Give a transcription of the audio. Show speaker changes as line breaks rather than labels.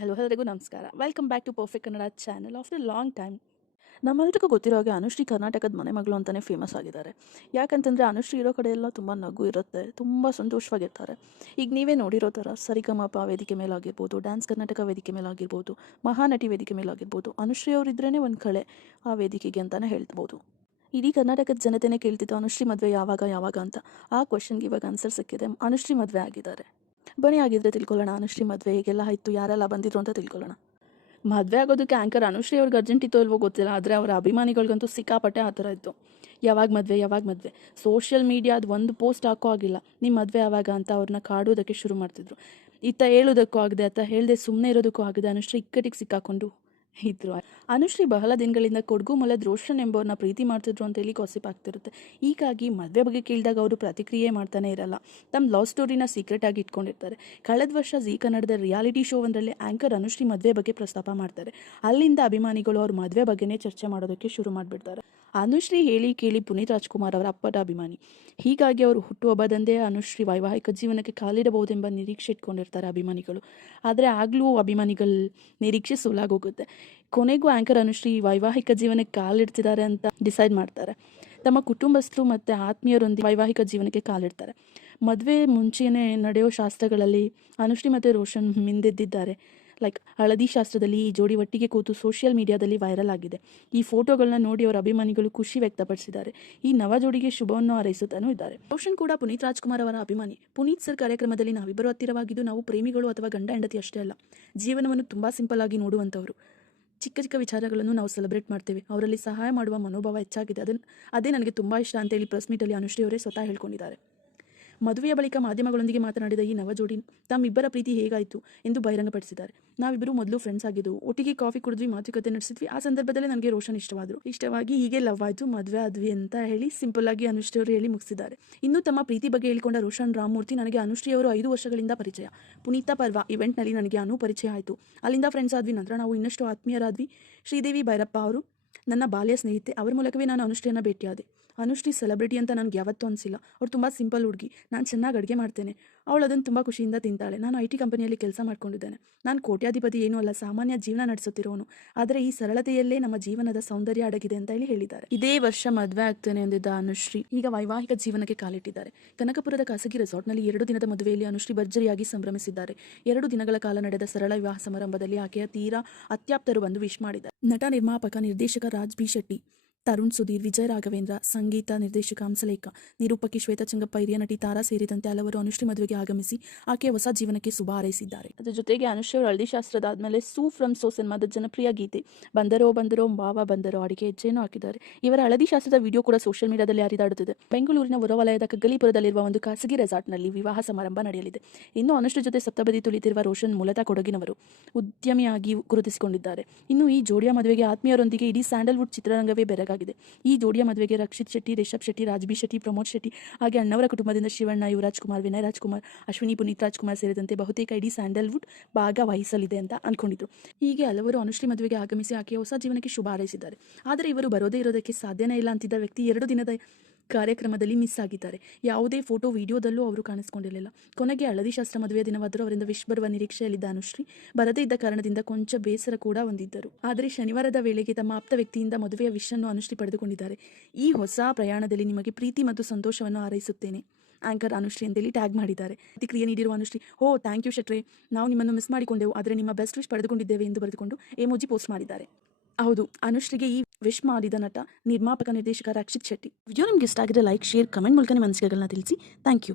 Hello, ಎಲ್ಲರಿಗೂ ನಮಸ್ಕಾರ. Welcome back to perfect Kannada channel after long time ನಮ್ಮೆಲ್ಲರಿಗೂ ಗೊತ್ತಿರೋ ಹಾಗೆ ಅನುಶ್ರೀ ಕರ್ನಾಟಕದ ಮನೆ ಮಗಳು ಅಂತಲೇ ಫೇಮಸ್ ಆಗಿದ್ದಾರೆ. ಯಾಕಂತಂದರೆ ಅನುಶ್ರೀ ಇರೋ ಕಡೆ ಎಲ್ಲ ತುಂಬ ನಗು ಇರುತ್ತೆ, ತುಂಬ ಸಂತೋಷವಾಗಿರ್ತಾರೆ. ಈಗ ನೀವೇ ನೋಡಿರೋ ಥರ ಸರಿಗಮಪ ವೇದಿಕೆ ಮೇಲಾಗಿರ್ಬೋದು ಡ್ಯಾನ್ಸ್ ಕರ್ನಾಟಕ ವೇದಿಕೆ ಮೇಲಾಗಿರ್ಬೋದು, ಮಹಾನಟಿ ವೇದಿಕೆ ಮೇಲಾಗಿರ್ಬೋದು, ಅನುಶ್ರೀ ಅವರಿದ್ರೇ ಒಂದು ಕಳೆ ಆ ವೇದಿಕೆಗೆ ಅಂತಲೇ ಹೇಳ್ಬೋದು. ಇಡೀ ಕರ್ನಾಟಕದ ಜನತೆನೇ ಕೇಳ್ತಿತ್ತು ಅನುಶ್ರೀ ಮದುವೆ ಯಾವಾಗ ಯಾವಾಗ ಅಂತ. ಆ ಕ್ವಶನ್ಗೆ ಇವಾಗ ಆನ್ಸರ್ ಸಿಕ್ಕಿದೆ. ಅನುಶ್ರೀ ಮದುವೆ ಆಗಿದ್ದಾರೆ. ಬನ್ನಿ ಆಗಿದ್ರೆ ತಿಳ್ಕೊಳ್ಳೋಣ. ಅನುಶ್ರೀ ಮದುವೆ ಹೇಗೆಲ್ಲ ಆಯಿತು, ಯಾರೆಲ್ಲ ಬಂದಿದ್ರು ಅಂತ ತಿಳ್ಕೊಳ್ಳೋಣ. ಮದುವೆ ಆಗೋದಕ್ಕೆ ಆ್ಯಂಕರ್ ಅನುಶ್ರೀ ಅವ್ರಿಗೆ ಅರ್ಜೆಂಟ್ ಇತ್ತು ಇಲ್ವೋ ಗೊತ್ತಿಲ್ಲ, ಆದರೆ ಅವರ ಅಭಿಮಾನಿಗಳಿಗಂತೂ ಸಿಕ್ಕಾಪಟ್ಟೆ ಆ ಥರ ಇತ್ತು. ಯಾವಾಗ ಮದುವೆ ಯಾವಾಗ ಮದುವೆ? ಸೋಷಿಯಲ್ ಮೀಡಿಯಾದ ಒಂದು ಪೋಸ್ಟ್ ಹಾಕೋ ಆಗಿಲ್ಲ ನಿಮ್ಮ ಮದುವೆ ಯಾವಾಗ ಅಂತ ಅವ್ರನ್ನ ಕಾಡೋದಕ್ಕೆ ಶುರು ಮಾಡ್ತಿದ್ರು. ಇತ್ತ ಹೇಳೋದಕ್ಕೂ ಆಗದೆ, ಅತ್ತ ಹೇಳದೆ ಸುಮ್ಮನೆ ಇರೋದಕ್ಕೂ ಆಗದೆ. ಅನುಶ್ರೀ ಇಕ್ಕಟ್ಟಿಗೆ ಸಿಕ್ಕಾಕೊಂಡು ಇದ್ರು. ಅನುಶ್ರೀ ಬಹಳ ದಿನಗಳಿಂದ ಕೊಡಗು ಮೂಲದ ರೋಷನ್ ಎಂಬವ್ರನ್ನ ಪ್ರೀತಿ ಮಾಡ್ತಿದ್ರು ಅಂತ ಹೇಳಿ ಕಾಸಿಪ್ ಆಗ್ತಿರುತ್ತೆ. ಹೀಗಾಗಿ ಮದುವೆ ಬಗ್ಗೆ ಕೇಳಿದಾಗ ಅವರು ಪ್ರತಿಕ್ರಿಯೆ ಮಾಡ್ತಾನೆ ಇರಲ್ಲ. ತಮ್ಮ ಲವ್ ಸ್ಟೋರಿನ ಸೀಕ್ರೆಟ್ ಆಗಿ ಇಟ್ಕೊಂಡಿರ್ತಾರೆ. ಕಳೆದ ವರ್ಷ ಜಿ ಕನ್ನಡದ ರಿಯಾಲಿಟಿ ಶೋ ಒಂದರಲ್ಲಿ ಆಂಕರ್ ಅನುಶ್ರೀ ಮದುವೆ ಬಗ್ಗೆ ಪ್ರಸ್ತಾಪ ಮಾಡ್ತಾರೆ. ಅಲ್ಲಿಂದ ಅಭಿಮಾನಿಗಳು ಅವ್ರ ಮದುವೆ ಬಗ್ಗೆನೇ ಚರ್ಚೆ ಮಾಡೋದಕ್ಕೆ ಶುರು ಮಾಡಿಬಿಡ್ತಾರೆ. ಅನುಶ್ರೀ ಹೇಳಿ ಕೇಳಿ ಪುನೀತ್ ರಾಜ್ಕುಮಾರ್ ಅವರ ಅಪ್ಪದ ಅಭಿಮಾನಿ. ಹೀಗಾಗಿ ಅವರು ಹುಟ್ಟುಹಬ್ಬದಂದೇ ಅನುಶ್ರೀ ವೈವಾಹಿಕ ಜೀವನಕ್ಕೆ ಕಾಲಿಡಬಹುದೆಂಬ ನಿರೀಕ್ಷೆ ಇಟ್ಕೊಂಡಿರ್ತಾರೆ ಅಭಿಮಾನಿಗಳು. ಆದರೆ ಆಗಲೂ ಅಭಿಮಾನಿಗಳ ನಿರೀಕ್ಷೆ ಸೋಲಾಗೋಗುತ್ತೆ ಕೊನೆಗೂ ಆ್ಯಂಕರ್ ಅನುಶ್ರೀ ವೈವಾಹಿಕ ಜೀವನಕ್ಕೆ ಕಾಲಿಡ್ತಿದ್ದಾರೆ ಅಂತ ಡಿಸೈಡ್ ಮಾಡ್ತಾರೆ. ತಮ್ಮ ಕುಟುಂಬಸ್ಥರು ಮತ್ತು ಆತ್ಮೀಯರೊಂದಿಗೆ ವೈವಾಹಿಕ ಜೀವನಕ್ಕೆ ಕಾಲಿಡ್ತಾರೆ. ಮದುವೆ ಮುಂಚೆಯೇ ನಡೆಯೋ ಶಾಸ್ತ್ರಗಳಲ್ಲಿ ಅನುಶ್ರೀ ಮತ್ತು ರೋಷನ್ ಮಿಂದೆದ್ದಿದ್ದಾರೆ. ಲೈಕ್ ಹಳದಿ ಶಾಸ್ತ್ರದಲ್ಲಿ ಈ ಜೋಡಿ ಒಟ್ಟಿಗೆ ಕೂತು ಸೋಷಿಯಲ್ ಮೀಡಿಯಾದಲ್ಲಿ ವೈರಲ್ ಆಗಿದೆ. ಈ ಫೋಟೋಗಳನ್ನ ನೋಡಿ ಅವರ ಅಭಿಮಾನಿಗಳು ಖುಷಿ ವ್ಯಕ್ತಪಡಿಸಿದ್ದಾರೆ. ಈ ನವ ಜೋಡಿಗೆ ಶುಭವನ್ನು ಹಾರೈಸುತ್ತಾನೂ ಇದ್ದಾರೆ. ರೋಷನ್ ಕೂಡ ಪುನೀತ್ ರಾಜ್ಕುಮಾರ್ ಅವರ ಅಭಿಮಾನಿ. ಪುನೀತ್ ಸರ್ ಕಾರ್ಯಕ್ರಮದಲ್ಲಿ ನಾವಿಬ್ಬರು ಹತ್ತಿರವಾಗಿದ್ದು ನಾವು ಪ್ರೇಮಿಗಳು ಅಥವಾ ಗಂಡ ಹೆಂಡತಿ ಅಷ್ಟೇ ಅಲ್ಲ, ಜೀವನವನ್ನು ತುಂಬ ಸಿಂಪಲ್ ಆಗಿ ನೋಡುವಂಥವರು ಚಿಕ್ಕ ಚಿಕ್ಕ ವಿಚಾರಗಳನ್ನು ನಾವು ಸೆಲೆಬ್ರೇಟ್ ಮಾಡ್ತೇವೆ. ಅವರಲ್ಲಿ ಸಹಾಯ ಮಾಡುವ ಮನೋಭಾವ ಹೆಚ್ಚಾಗಿದೆ. ಅದನ್ನು, ಅದೇ ನನಗೆ ತುಂಬ ಇಷ್ಟ ಅಂತೇಳಿ ಪ್ರೆಸ್ ಮೀಟಲ್ಲಿ ಅನುಶ್ರೀ ಅವರೇ ಸ್ವತಃ ಹೇಳ್ಕೊಂಡಿದ್ದಾರೆ. ಮದುವೆಯ ಬಳಿಕ ಮಾಧ್ಯಮಗಳೊಂದಿಗೆ ಮಾತನಾಡಿದ ಈ ನವ ಜೋಡಿ ತಮ್ಮಿಬ್ಬರ ಪ್ರೀತಿ ಹೇಗಾಯಿತು ಎಂದು ಬಹಿರಂಗಪಡಿಸಿದ್ದಾರೆ. ನಾವಿಬ್ಬರು ಮೊದಲು ಫ್ರೆಂಡ್ಸ್ ಆಗಿದ್ದು ಒಟ್ಟಿಗೆ ಕಾಫಿ ಕುಡಿದ್ವಿ, ಮಾತುಕತೆ ನಡೆಸಿದ್ವಿ. ಆ ಸಂದರ್ಭದಲ್ಲಿ ನನಗೆ ರೋಷನ್ ಇಷ್ಟವಾದರು. ಇಷ್ಟವಾಗಿ ಹೀಗೆ ಲವ್ ಆಯಿತು, ಮದುವೆ ಆದ್ವಿ ಅಂತ ಹೇಳಿ ಸಿಂಪಲ್ ಆಗಿ ಅವರು ಹೇಳಿ ಮುಗಿಸಿದ್ದಾರೆ. ಇನ್ನು ತಮ್ಮ ಪ್ರೀತಿ ಬಗ್ಗೆ ಹೇಳಿಕೊಂಡ ರೋಷನ್ ರಾಮಮೂರ್ತಿ ನನಗೆ ಅನುಶ್ರೀ ಅವರು ಐದು ವರ್ಷಗಳಿಂದ ಪರಿಚಯ. ಪುನೀತಾ ಪರ್ವ ಇವೆಂಟ್ನಲ್ಲಿ ನನಗೆ ಅನು ಪರಿಚಯ ಆಯಿತು. ಅಲ್ಲಿಂದ ಫ್ರೆಂಡ್ಸ್ ಆದ್ವಿ, ನಂತರ ನಾವು ಇನ್ನಷ್ಟು ಆತ್ಮೀಯರಾದ್ವಿ. ಶ್ರೀದೇವಿ ಭೈರಪ್ಪ ಅವರು ನನ್ನ ಬಾಲ್ಯ ಸ್ನೇಹಿತೆ, ಅವ್ರ ಮೂಲಕವೇ ನಾನು ಅನುಷ್ಠೆಯನ್ನು ಭೇಟಿಯಾದೆ. ಅನುಷ್ಠಿ ಸೆಲೆಬ್ರಿಟಿ ಅಂತ ನನಗೆ ಯಾವತ್ತೂ ಅನಿಸಿಲ್ಲ. ಅವ್ರು ತುಂಬ ಸಿಂಪಲ್ ಹುಡುಗಿ. ನಾನು ಚೆನ್ನಾಗಿ ಅಡುಗೆ ಮಾಡ್ತೇನೆ. ಅವಳು ಅದನ್ನು ತುಂಬ ಖುಷಿಯಿಂದ ತಿಂತಾಳೆ. ನಾನು ಐ ಟಿ ಕಂಪನಿಯಲ್ಲಿ ಕೆಲಸ ಮಾಡ್ಕೊಂಡಿದ್ದೇನೆ. ನಾನು ಕೋಟ್ಯಾಧಿಪತಿ ಏನೂ ಅಲ್ಲ, ಸಾಮಾನ್ಯ ಜೀವನ ನಡೆಸುತ್ತಿರೋನು. ಆದರೆ ಈ ಸರಳತೆಯಲ್ಲೇ ನಮ್ಮ ಜೀವನದ ಸೌಂದರ್ಯ ಅಡಗಿದೆ ಅಂತ ಹೇಳಿ ಹೇಳಿದ್ದಾರೆ. ಇದೇ ವರ್ಷ ಮದುವೆ ಆಗ್ತೇನೆ ಎಂದಿದ್ದ ಅನುಶ್ರೀ. ಈಗ ವೈವಾಹಿಕ ಜೀವನಕ್ಕೆ ಕಾಲಿಟ್ಟಿದ್ದಾರೆ. ಕನಕಪುರದ ಖಾಸಗಿ ರೆಸಾರ್ಟ್ನಲ್ಲಿ ಎರಡು ದಿನದ ಮದುವೆಯಲ್ಲಿ ಅನುಶ್ರೀ ಭರ್ಜರಿಯಾಗಿ ಸಂಭ್ರಮಿಸಿದ್ದಾರೆ. ಎರಡು ದಿನಗಳ ಕಾಲ ನಡೆದ ಸರಳ ವಿವಾಹ ಸಮಾರಂಭದಲ್ಲಿ ಆಕೆಯ ತೀರಾ ಅತ್ಯಾಪ್ತರು ಬಂದು ವಿಶ್ ಮಾಡಿದ್ದಾರೆ. ನಟ ನಿರ್ಮಾಪಕ ನಿರ್ದೇಶಕ ರಾಜ್ ಬಿ ಶೆಟ್ಟಿ ತರುಣ್ ಸುಧೀರ್, ವಿಜಯ ರಾಘವೇಂದ್ರ, ಸಂಗೀತ ನಿರ್ದೇಶಕ ಹಂಸಲೇಖ, ನಿರೂಪಕಿ ಶ್ವೇತಾ ಚಂಗಪ್ಪ ಹಿರಿಯ ನಟಿ ತಾರಾ ಸೇರಿದಂತೆ ಹಲವರು ಅನುಶ್ರೀ ಮದುವೆಗೆ ಆಗಮಿಸಿ ಆಕೆಯ ಹೊಸ ಜೀವನಕ್ಕೆ ಶುಭ ಹಾರೈಸಿದ್ದಾರೆ. ಅದರ ಜೊತೆಗೆ ಅನುಶ್ರೀ ಅವರು ಹಳದಿ ಶಾಸ್ತ್ರದ ಆದ್ಮೇಲೆ ಸೂ ಫ್ರಮ್ ಸೋ ಸಿನಿಮಾದ ಜನಪ್ರಿಯ ಗೀತೆ, ಬಂದರೋ ಬಂದರೋ ಬಾವ ಬಂದರೋ ಅಡಿಗೆ ಹೆಜ್ಜೆಯನ್ನು ಹಾಕಿದ್ದಾರೆ. ಇವರ ಹಳದಿ ಶಾಸ್ತ್ರದ ವಿಡಿಯೋ ಕೂಡ ಸೋಷಿಯಲ್ ಮೀಡಿಯಾದಲ್ಲಿ ಹರಿದಾಡುತ್ತಿದೆ. ಬೆಂಗಳೂರಿನ ಹೊರವಲಯದ ಕಗ್ಗಲಿಪುರದಲ್ಲಿರುವ ಒಂದು ಖಾಸಗಿ ರೆಸಾರ್ಟ್ನಲ್ಲಿ ವಿವಾಹ ಸಮಾರಂಭ ನಡೆಯಲಿದೆ. ಇನ್ನು ಅನುಶ್ರೀ ಜೊತೆ ಸಪ್ತಬದಿ ತುಳಿತಿರುವ ರೋಷನ್ ಮೂಲತಃ ಕೊಡಗಿನವರು ಉದ್ಯಮಿಯಾಗಿ ಗುರುತಿಸಿಕೊಂಡಿದ್ದಾರೆ. ಇನ್ನು ಈ ಜೋಡಿಯ ಮದುವೆಗೆ ಆತ್ಮೀಯರೊಂದಿಗೆ ಇಡೀ ಸ್ಯಾಂಡಲ್ವುಡ್ ಚಿತ್ರರಂಗವೇ ಈ ಜೋಡಿಯ ಮದುವೆಗೆ ರಕ್ಷಿತ್ ಶೆಟ್ಟಿ, ರಿಷಬ್ ಶೆಟ್ಟಿ, ರಾಜ್ಬಿ ಶೆಟ್ಟಿ, ಪ್ರಮೋದ್ ಶೆಟ್ಟಿ ಹಾಗೆ ಅಣ್ಣವರ ಕುಟುಂಬದಿಂದ ಶಿವಣ್ಣ, ಯುವರಾಜ್ ಕುಮಾರ್, ವಿನಯ್ ರಾಜ್ಕುಮಾರ್ ಅಶ್ವಿನಿ, ಪುನೀತ್ ರಾಜ್ಕುಮಾರ್ ಸೇರಿದಂತೆ ಬಹುತೇಕ ಇಡೀ ಸ್ಯಾಂಡಲ್ವುಡ್ ಭಾಗವಹಿಸಲಿದೆ ಅಂತ ಅನ್ಕೊಂಡಿದ್ರು. ಹೀಗೆ ಹಲವರು ಅನುಶ್ರೀ ಮದುವೆಗೆ ಆಗಮಿಸಿ ಆಕೆಯ ಹೊಸ ಜೀವನಕ್ಕೆ ಶುಭ ಹಾರೈಸಿದ್ದಾರೆ. ಆದರೆ ಇವರು ಬರೋದೇ ಇರೋದಕ್ಕೆ ಸಾಧ್ಯನೇ ಇಲ್ಲ ಅಂತಿದ್ದ ವ್ಯಕ್ತಿ ಎರಡು ದಿನದ ಕಾರ್ಯಕ್ರಮದಲ್ಲಿ ಮಿಸ್ ಆಗಿದ್ದಾರೆ. ಯಾವುದೇ ಫೋಟೋ ವಿಡಿಯೋದಲ್ಲೂ ಅವರು ಕಾಣಿಸ್ಕೊಂಡಿರಲಿಲ್ಲ. ಕೊನೆಗೆ ಹಳದಿ ಶಾಸ್ತ್ರ ಮದುವೆಯ ದಿನವಾದರೂ ಅವರಿಂದ ವಿಶ್ ಬರುವ ನಿರೀಕ್ಷೆಯಲ್ಲಿದ್ದ ಅನುಶ್ರೀ ಬರದೇ ಇದ್ದ ಕಾರಣದಿಂದ ಕೊಂಚ ಬೇಸರ ಕೂಡ ಹೊಂದಿದ್ದರು. ಆದರೆ ಶನಿವಾರದ ವೇಳೆಗೆ ತಮ್ಮ ಆಪ್ತ ವ್ಯಕ್ತಿಯಿಂದ ಮದುವೆಯ ವಿಶ್ ಅನ್ನು ಅನುಶ್ರೀ ಪಡೆದುಕೊಂಡಿದ್ದಾರೆ. ಈ ಹೊಸ ಪ್ರಯಾಣದಲ್ಲಿ ನಿಮಗೆ ಪ್ರೀತಿ ಮತ್ತು ಸಂತೋಷವನ್ನು ಹಾರೈಸುತ್ತೇನೆ. ಆಂಕರ್ ಅನುಶ್ರೀ ಅಂತೇಳಿ ಟ್ಯಾಗ್ ಮಾಡಿದ್ದಾರೆ. ಪ್ರತಿಕ್ರಿಯೆ ನೀಡಿರುವ ಅನುಶ್ರೀ ಓ ಥ್ಯಾಂಕ್ ಯು ಶೆಟ್ರೆ. ನಾವು ನಿಮ್ಮನ್ನು ಮಿಸ್ ಮಾಡಿಕೊಂಡೆವು, ಆದರೆ ನಿಮ್ಮ ಬೆಸ್ಟ್ ವಿಶ್ ಪಡೆದುಕೊಂಡಿದ್ದೇವೆ ಎಂದು ಬರೆದುಕೊಂಡು ಎಮೋಜಿ ಪೋಸ್ಟ್ ಮಾಡಿದ್ದಾರೆ. ಹೌದು, ಅನುಶ್ರೀಗೆ ಈ ವಿಶ್ ಮಾಡಿದ ನಟ ನಿರ್ಮಾಪಕ ನಿರ್ದೇಶಕ ರಕ್ಷಿತ್ ಶೆಟ್ಟಿ. ವಿಡಿಯೋ ನಿಮ್ಗೆ ಇಷ್ಟ ಆಗಿದ್ರೆ ಲೈಕ್ ಶೇರ್ ಕಮೆಂಟ್ ಮೂಲಕ ನಿಮ್ಮ ಅನಿಸಿಕೆಗಳನ್ನ ತಿಳಿಸಿ. Thank you